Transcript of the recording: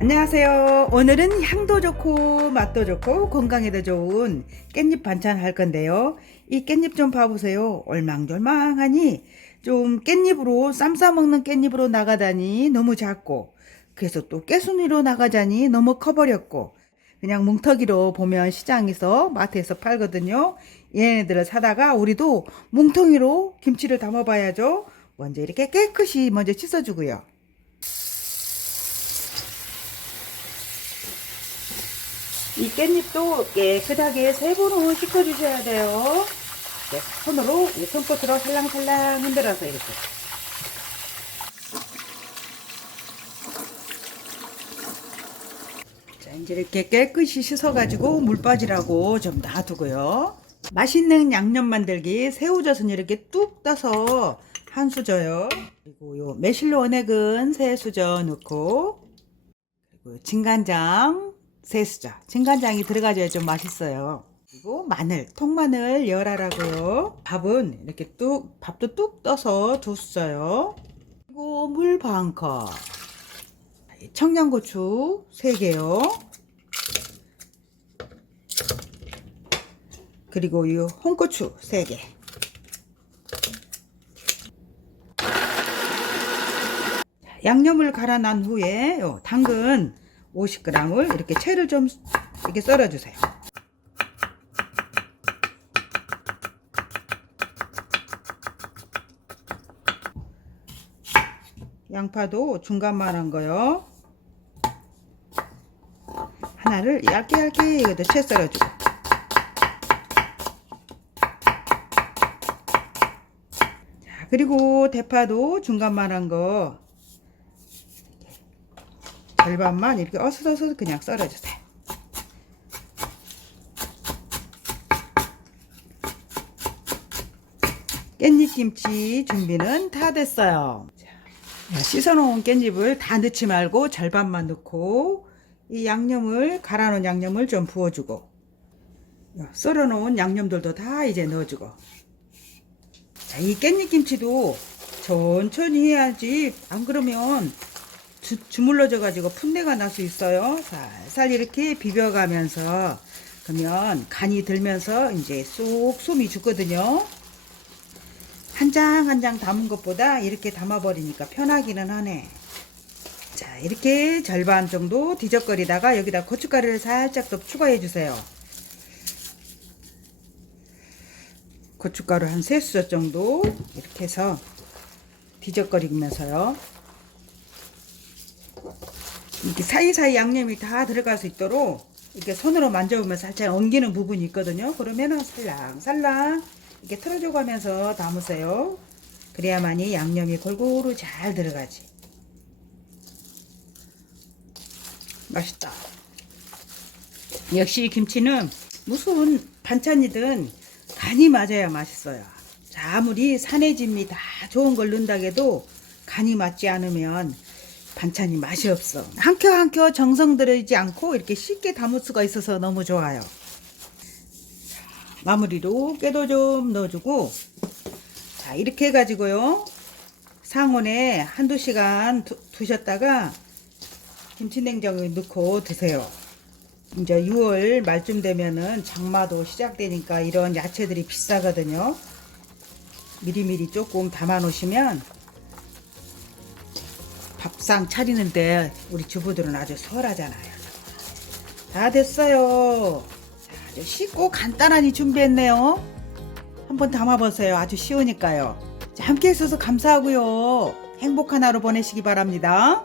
안녕하세요. 오늘은 향도 좋고 맛도 좋고 건강에도 좋은 깻잎 반찬 할 건데요. 이 깻잎 좀 봐보세요. 얼망졸망하니 좀 깻잎으로 쌈 싸먹는 깻잎으로 나가다니 너무 작고 그래서 또 깨순이로 나가자니 너무 커버렸고 그냥 뭉텅이로 보면 시장에서 마트에서 팔거든요. 얘네들을 사다가 우리도 뭉텅이로 김치를 담아봐야죠. 먼저 이렇게 깨끗이 먼저 씻어주고요. 이 깻잎도 깨끗하게 세 번은 씻어주셔야 돼요. 네, 손으로 이 손끝으로 살랑살랑 흔들어서 이렇게. 자, 이제 이렇게 깨끗이 씻어가지고 물 빠지라고 좀 놔두고요. 맛있는 양념 만들기 새우젓은 이렇게 뚝 떠서 한 수저요. 그리고 요 매실로 원액은 세 수저 넣고 그리고 진간장 세 수저. 진간장이 들어가줘야 좀 맛있어요. 그리고 마늘, 통마늘 열하라고요. 밥은 이렇게 뚝 밥도 뚝 떠서 두 수저요. 그리고 물 반 컵. 청양고추 3개요. 그리고 이 홍고추 3개. 양념을 갈아 난 후에 요 당근 50g을 이렇게 채를 좀 이렇게 썰어 주세요. 양파도 중간만 한 거요. 하나를 얇게 얇게 이것도 채 썰어주고. 자, 그리고 대파도 중간만 한 거 절반만 이렇게 어슷어슷 그냥 썰어주세요. 깻잎김치 준비는 다 됐어요. 자, 씻어놓은 깻잎을 다 넣지 말고 절반만 넣고 이 양념을 갈아놓은 양념을 좀 부어주고 썰어놓은 양념들도 다 이제 넣어주고 자, 이 깻잎김치도 천천히 해야지 안 그러면 주, 주물러져 가지고 풋내가 날 수 있어요. 살살 이렇게 비벼가면서 그러면 간이 들면서 이제 쏙 숨이 죽거든요. 한 장 한 장 담은 것보다 이렇게 담아버리니까 편하기는 하네. 자, 이렇게 절반 정도 뒤적거리다가 여기다 고춧가루를 살짝 더 추가해 주세요. 고춧가루 한세 수저 정도 이렇게 해서 뒤적거리면서요. 이렇게 사이사이 양념이 다 들어갈 수 있도록 이렇게 손으로 만져보면 살짝 엉기는 부분이 있거든요. 그러면은 살랑살랑 이렇게 틀어줘 가면서 담으세요. 그래야만이 양념이 골고루 잘 들어가지. 맛있다. 역시 김치는 무슨 반찬이든 간이 맞아야 맛있어요. 자, 아무리 산해진미 다 좋은 걸 넣는다 해도 간이 맞지 않으면 반찬이 맛이 없어. 한 켜 한 켜 정성 들이지 않고 이렇게 쉽게 담을 수가 있어서 너무 좋아요. 마무리로 깨도 좀 넣어주고 자 이렇게 해가지고요 상온에 한두 시간 두, 두셨다가 김치냉장고에 넣고 드세요. 이제 6월 말쯤 되면은 장마도 시작되니까 이런 야채들이 비싸거든요. 미리미리 조금 담아 놓으시면 밥상 차리는데 우리 주부들은 아주 수월하잖아요. 다 됐어요. 자, 아주 쉽고 간단하니 준비했네요. 한번 담아보세요. 아주 쉬우니까요. 자, 함께 해주셔서 감사하고요. 행복한 하루 보내시기 바랍니다.